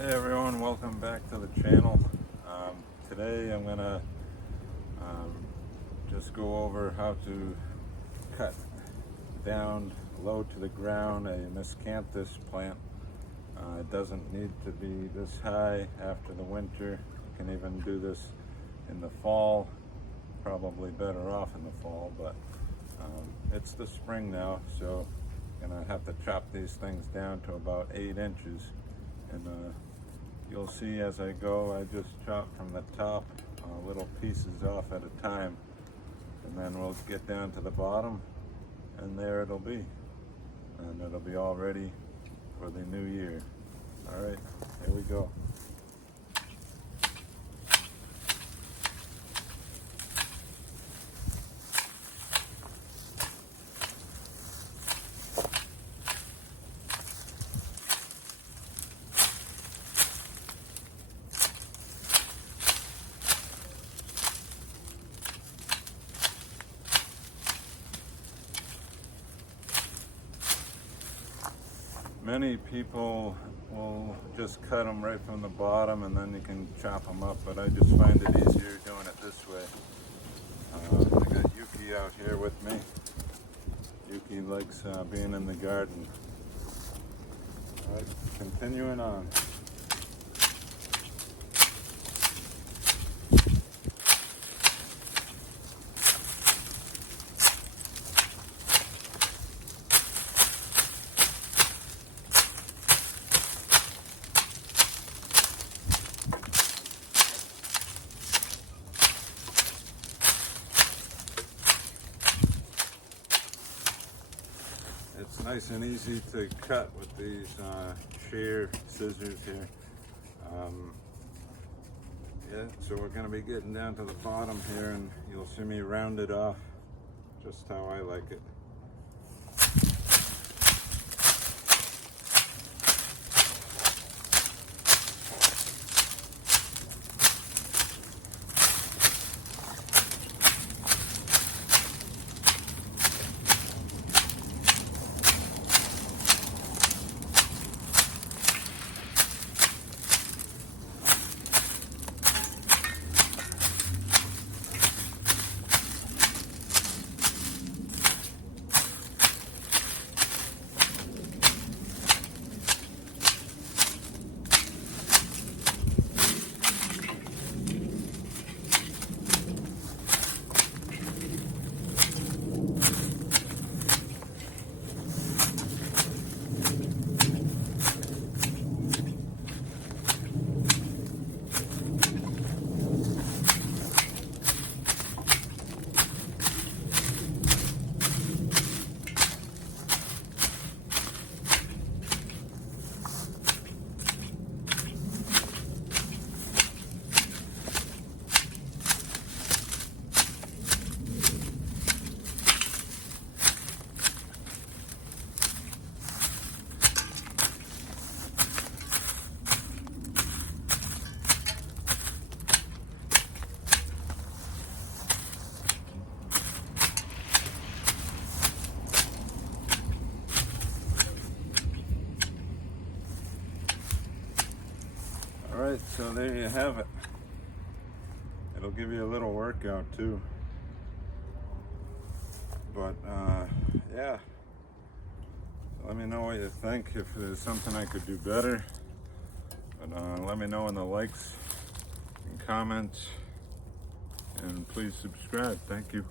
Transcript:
Hey everyone, welcome back to the channel. Today I'm gonna just go over how to cut down low to the ground a Miscanthus plant. It doesn't need to be this high after the winter. You can even do this in the fall, probably better off in the fall, but it's the spring now, so I'm gonna have to chop these things down to about 8 inches. And you'll see as I go, I just chop from the top little pieces off at a time, and then we'll get down to the bottom, and there it'll be, and it'll be all ready for the new year. All right, here we go. Many people will just cut them right from the bottom and then you can chop them up, but I just find it easier doing it this way. I got Yuki out here with me. Yuki likes being in the garden. All right, continuing on. It's nice and easy to cut with these shear scissors here. Yeah, so we're going to be getting down to the bottom here, and you'll see me round it off just how I like it. Alright, so there you have it. It'll give you a little workout too. But yeah, let me know what you think, if there's something I could do better. But let me know in the likes and comments, and please subscribe. Thank you.